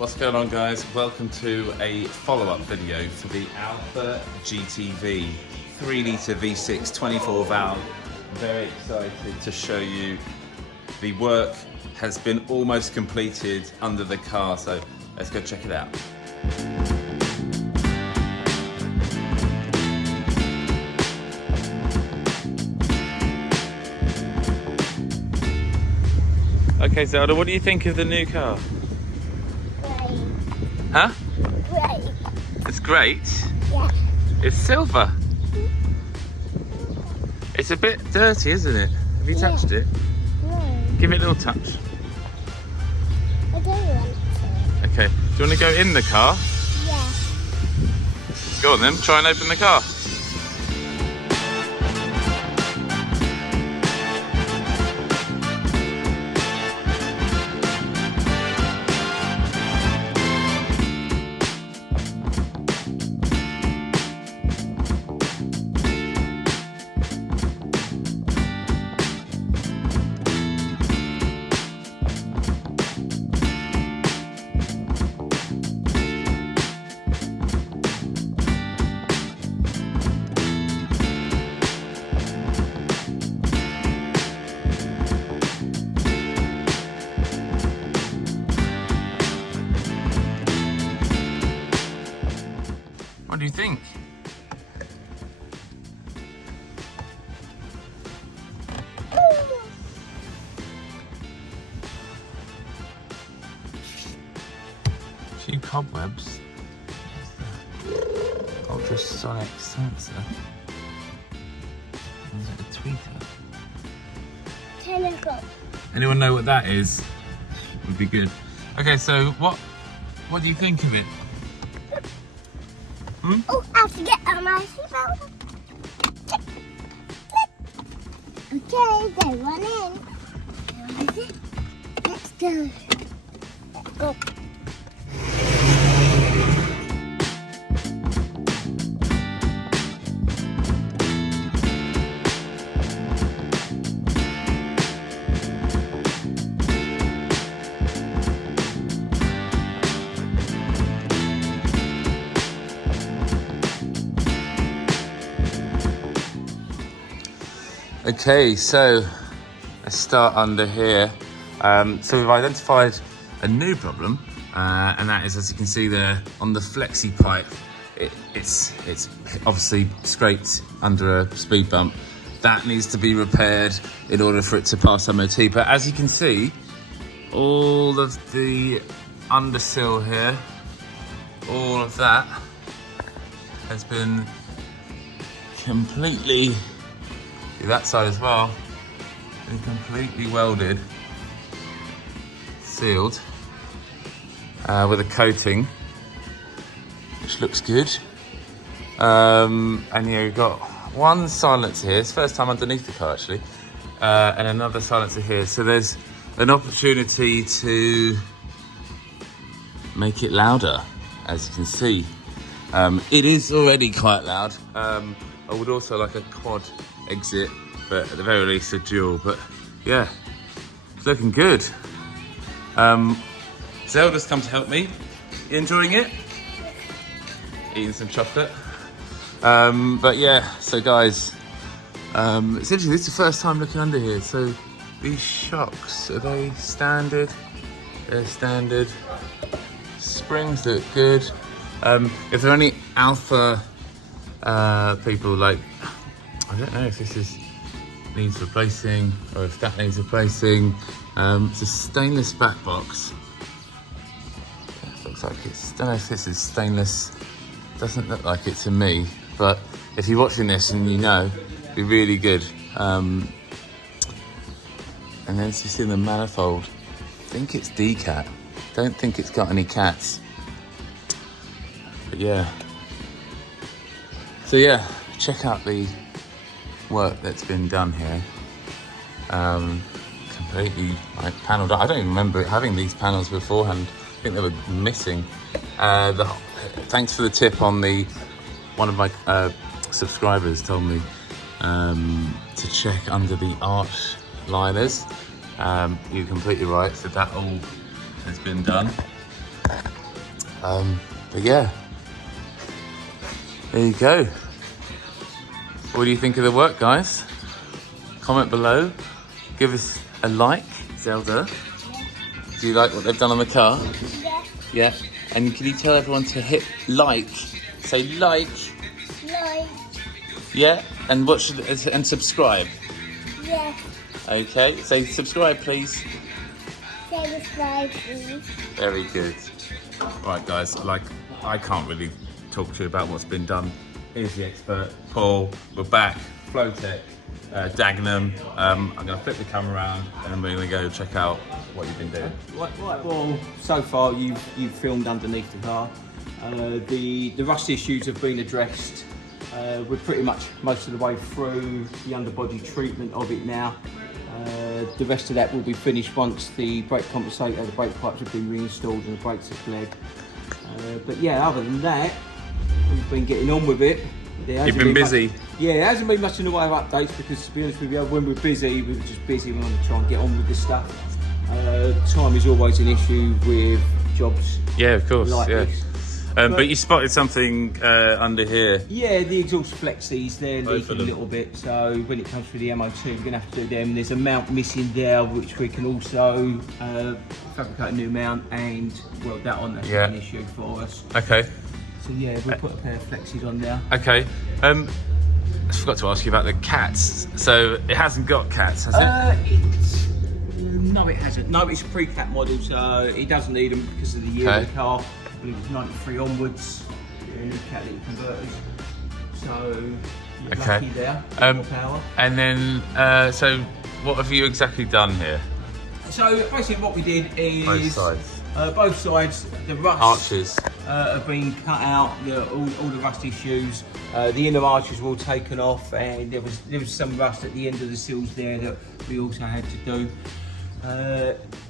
What's going on, guys? Welcome to a follow-up video for the Alfa GTV 3-litre V6 24 valve. Very excited to show you the work has been almost completed under the car, so let's go check it out. Okay, Zelda, what do you think of the new car? Great. Huh? Great. It's great. Yeah. It's silver. It's a bit dirty, isn't it? Have you touched it? No. Give it a little touch. I don't want to. Okay. Do you want to go in the car? Yeah. Go on then. Try and open the car. What do you think? Few cobwebs. Ultrasonic sensor. Is it a tweeter? 10 o'clock. Anyone know what that is? Would be good. Okay, so what do you think of it? Oh, I have to get on my seatbelt. Okay, go one in. Where is it? Let's go. Let's go. Okay, so let's start under here. So we've identified a new problem, and that is, as you can see there on the flexi pipe, it's obviously scraped under a speed bump. That needs to be repaired in order for it to pass MOT. But as you can see, all of the undersill here, all of that has been completely, that side as well, been completely welded, sealed with a coating, which looks good. And you've got one silencer here. It's the first time underneath the car actually, and another silencer here. So there's an opportunity to make it louder, as you can see. It is already quite loud. I would also like a quad exit, but at the very least a dual. But yeah, it's looking good. Zelda's come to help me. You enjoying it? Eating some chocolate. But yeah, so guys, it's interesting, this is the first time looking under here. So these shocks, are they standard? They're standard. Springs look good. If there are any Alfa people, like, I don't know if this needs replacing or if that needs replacing. It's a stainless back box. It looks like it's, don't know if this is stainless. Doesn't look like it to me, but if you're watching this and you know, it'd be really good. And then you see the manifold. I think it's decat. Don't think it's got any cats. But yeah. So yeah, check out the work that's been done here. Completely like panelled up. I don't even remember having these panels beforehand. I think they were missing. Thanks for the tip on the, one of my subscribers told me to check under the arch liners. You're completely right, so that all has been done. But yeah, there you go. What do you think of the work, guys? Comment below. Give us a like, Zelda. Do you like what they've done on the car? Yeah. Yeah. And can you tell everyone to hit like? Say like. Like. Yeah. And and subscribe. Yeah. Okay. Say subscribe, please. Say subscribe, please. Very good. Right, guys. I can't really talk to you about what's been done. Here's the expert, Paul. We're back. Flowtexh, Dagenham. I'm going to flip the camera around and then we're going to go check out what you've been doing. Right, well, so far you've filmed underneath the car. The rust issues have been addressed. We're pretty much most of the way through the underbody treatment of it now. The rest of that will be finished once the brake compensator, the brake pipes have been reinstalled and the brakes have bled. But yeah, other than that, we've been getting on with it. You've been busy. Yeah, it hasn't been much in the way of updates because, to be honest with you, when we're busy, we're just busy. We want to try and get on with this stuff. Time is always an issue with jobs. Yeah, of course. Like Yeah. this. But you spotted something under here. Yeah, the exhaust flexies, they're Both of leaking a them. little bit. So when it comes to the MOT, we're going to have to do them. There's a mount missing there, which we can also fabricate a new mount and weld that on. That's Yeah. not an issue for us. Okay. So yeah, we'll put a pair of flexies on there. Okay. I forgot to ask you about the cats. So it hasn't got cats, has it? No, it hasn't. No, it's a pre-cat model, so it doesn't need them because of the year of the car. I believe it's 93 onwards, new catalytic converters. So you're Okay. lucky there, more power. And then, so what have you exactly done here? So basically what we did is Both sides. both sides, the rust Arches. have been cut out, all the rust issues. The inner arches were all taken off, and there was some rust at the end of the seals there that we also had to do.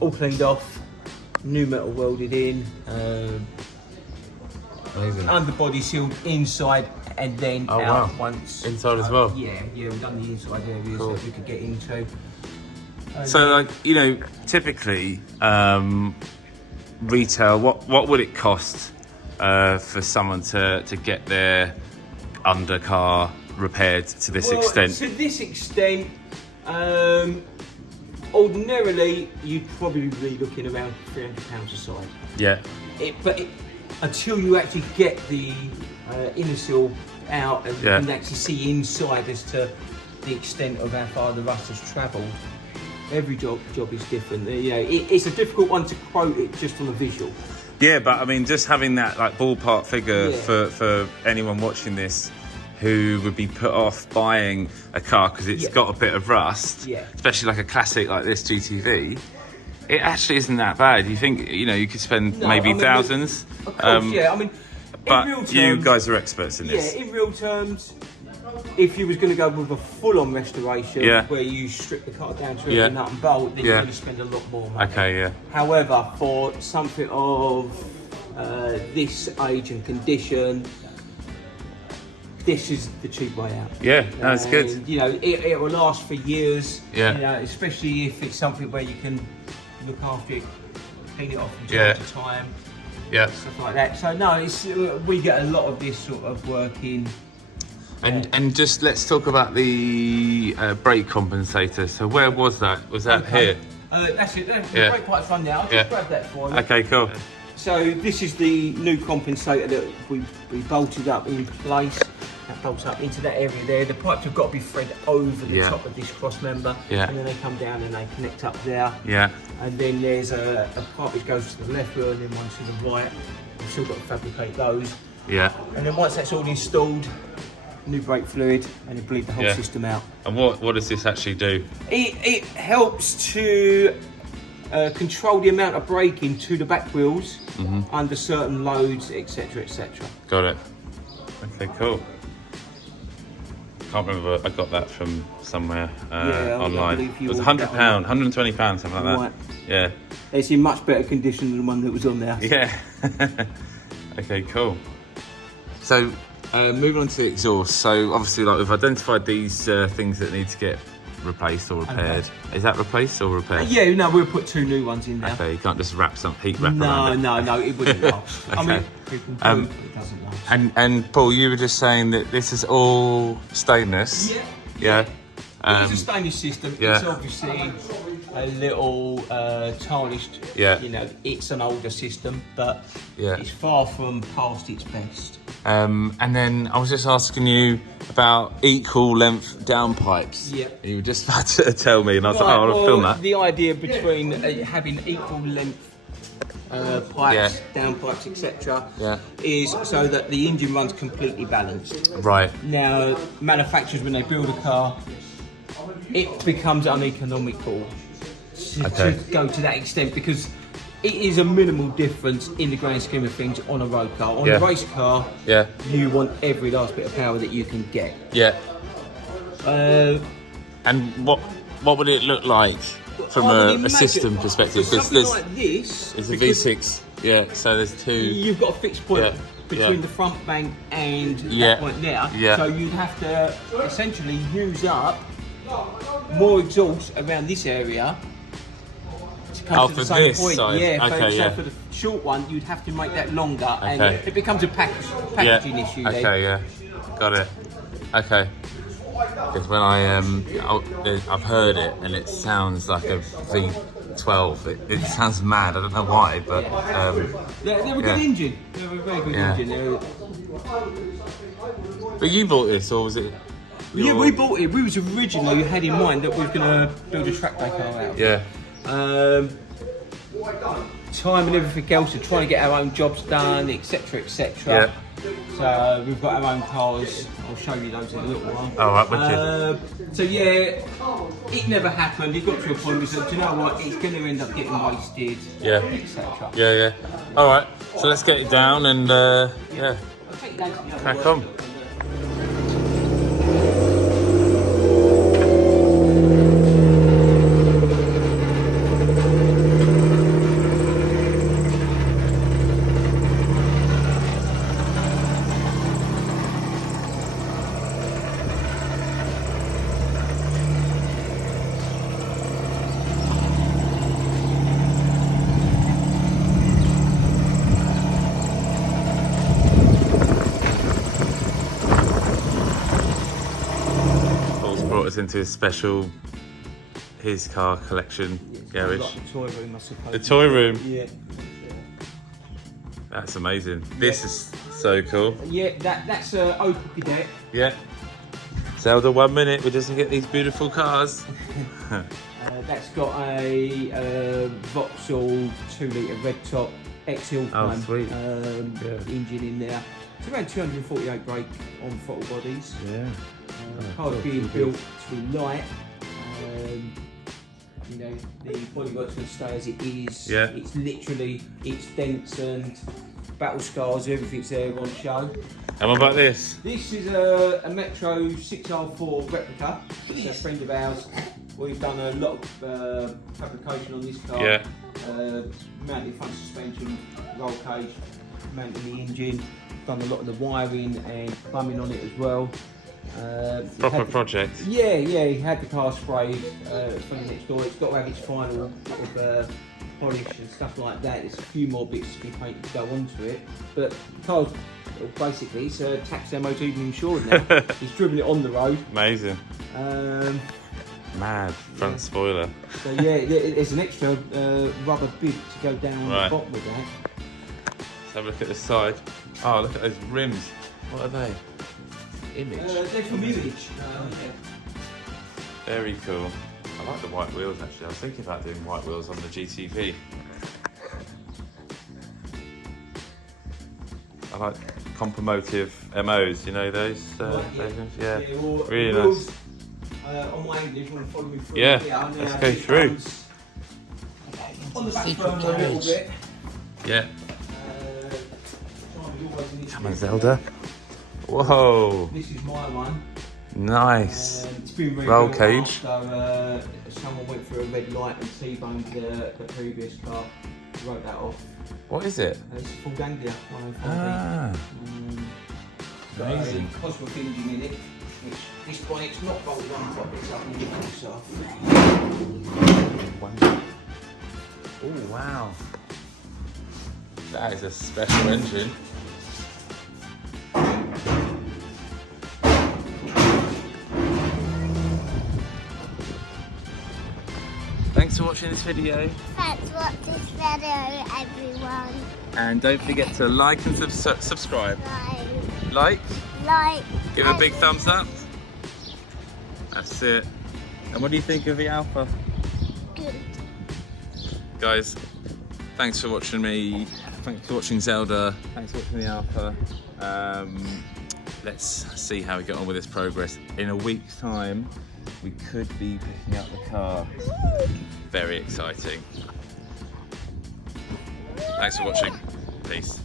All cleaned off, new metal welded in, Amazing. underbody sealed inside and then Oh, out wow. once. Inside as well? Yeah, we've done the inside areas Cool. that we could get into. So, like, you know, typically, retail, what would it cost for someone to get their undercar repaired to this extent? To this extent, ordinarily you'd probably be looking around £300 a side. Yeah. But until you actually get the inner seal out and Yeah. can actually see inside as to the extent of how far the rust has travelled, every job is different. You know, it's a difficult one to quote it just on a visual. Yeah, but I mean, just having that like ballpark figure Yeah. for anyone watching this who would be put off buying a car because it's Yeah. got a bit of rust, Yeah. especially like a classic like this GTV, it actually isn't that bad. You think, you know, you could spend No, maybe I mean, thousands. Of course, yeah. I mean, But in real terms, you guys are experts in this. Yeah, in real terms, if you was going to go with a full-on restoration, Yeah. where you strip the car down to Yeah. every nut and bolt, then Yeah. you're going to spend a lot more money. Okay, yeah. However, for something of this age and condition, this is the cheap way out. Yeah, no, it's good. And, you know, it will last for years. Yeah. You know, especially if it's something where you can look after it, clean it off from Yeah. time to time, Yeah. stuff like that. So no, we get a lot of this sort of work in. And just let's talk about the brake compensator. So where was that? Was that here? That's it. That's Yeah. the brake pipe's run now. I'll Yeah. just grab that for you. Okay, cool. So this is the new compensator that we bolted up in place. That bolts up into that area there. The pipes have got to be thread over the Yeah. top of this cross member. Yeah. And then they come down and they connect up there. Yeah. And then there's a pipe which goes to the left wheel and then one to the right. We've still got to fabricate those. Yeah. And then once that's all installed, new brake fluid and it bleed the whole Yeah. system out. And what does this actually do? It helps to control the amount of braking to the back wheels under certain loads, etc., etc. Got it. Okay, cool. Can't remember. I got that from somewhere I online. believe you It was ordered that £100, £120, something like Right. that. Yeah. It's in much better condition than the one that was on there. Yeah. Okay, cool. So moving on to the exhaust. So obviously, like we've identified these things that need to get replaced or repaired. Is that replaced or repaired? Yeah, no, we'll put 2 new ones in there. Okay, you can't just wrap some heat wrap around it. No, it wouldn't last. I Okay. mean, people do, but it doesn't last. And Paul, you were just saying that this is all stainless. Yeah. Yeah. It's a stainless system. yeah. It's obviously a little tarnished. Yeah. You know, it's an older system, but Yeah. it's far from past its best. And then I was just asking you about equal length dowmpipes. Yeah. You were just about to tell me, and I was like, oh, I want to film that. The idea between having equal length pipes, downpipes, etc., Yeah. is so that the engine runs completely balanced. Right. Now, manufacturers, when they build a car, it becomes uneconomical to go to that extent, because it is a minimal difference in the grand scheme of things on a road car. On a race car, you want every last bit of power that you can get. Yeah. And what would it look like from a system perspective? Something like this, it's a V6. Yeah. So there's 2. You've got a fixed point between the front bank and that point there. Yeah. So you'd have to essentially use up more exhaust around this area to come to the same point. Side. So for the short one, you'd have to make that longer, and it becomes a packaging issue. Okay. Then. Yeah. Got it. Okay. Because when I've heard it, and it sounds like a V12. It sounds mad. I don't know why, but they're a good engine. They're a very good engine. But you bought this, or was it? Yeah, we bought it. We was originally had in mind that we were going to build a track day car out. Yeah. Time and everything else, and trying to get our own jobs done, etc., etc. Yeah. So we've got our own cars. I'll show you those in a little while. Oh, right, wicked. So yeah, it never happened. It got to a point where we said, do you know what? It's going to end up getting wasted. Yeah. Etc. Yeah. All right. So let's get it down and I'll take you down to the other crack work. on. Into his special car collection garage. Like the toy room, I suppose. The toy room. Yeah. That's amazing. This is so cool. Yeah, that's Opel Cadet. Yeah. Zelda, 1 minute. We're just gonna get these beautiful cars. That's got a Vauxhall 2-litre red top XL climb engine in there. It's around 248 brake on throttle bodies. Yeah. Car's being built to be light. You know, the bodywork's going to stay as it is. Yeah. It's literally, it's dents and battle scars, everything's there on show. And what about this? This is a Metro 6R4 replica. It's a friend of ours. We've done a lot of fabrication on this car. Yeah. Mounted front suspension, roll cage, mounted the engine. Done a lot of the wiring and plumbing on it as well. Proper project. Yeah, he had the car sprayed from the next door. It's got to have its final bit of polish and stuff like that. There's a few more bits to be painted to go onto it. But the car's basically, it's a tax MOT and insured now. He's driven it on the road. Amazing. Mad front spoiler. So yeah, there's an extra rubber bib to go down on the bottom of that. Let's have a look at the side. Oh, look at those rims. What are they? Image. They're from Image. Very cool. I like the white wheels actually. I was thinking about doing white wheels on the GTV. I like compromotive MOs, you know those? Yeah, really nice. On my English, you want to follow me through? Yeah, let's go through. On the back burner a little bit. Yeah. Come on, Zelda. Whoa. This is my one. Nice. It's been roll cage. After, someone went through a red light and T-boned the previous car. Wrote that off. What is it? It's full Anglia 105. Ah. Amazing. Cosworth engine in it. This bonnet's not bolted on properly, so I can lift this off. Oh wow, that is a special engine. Thanks for watching this video. Thanks for watching this video, everyone. And don't forget to like and subscribe. Like, Give a big thumbs up. That's it. And what do you think of the Alfa? Good. Guys, thanks for watching me. Thanks for watching Zelda. Thanks for watching the Alfa. Let's see how we get on with this progress. In a week's time, we could be picking up the car. Very exciting. Thanks for watching. Peace.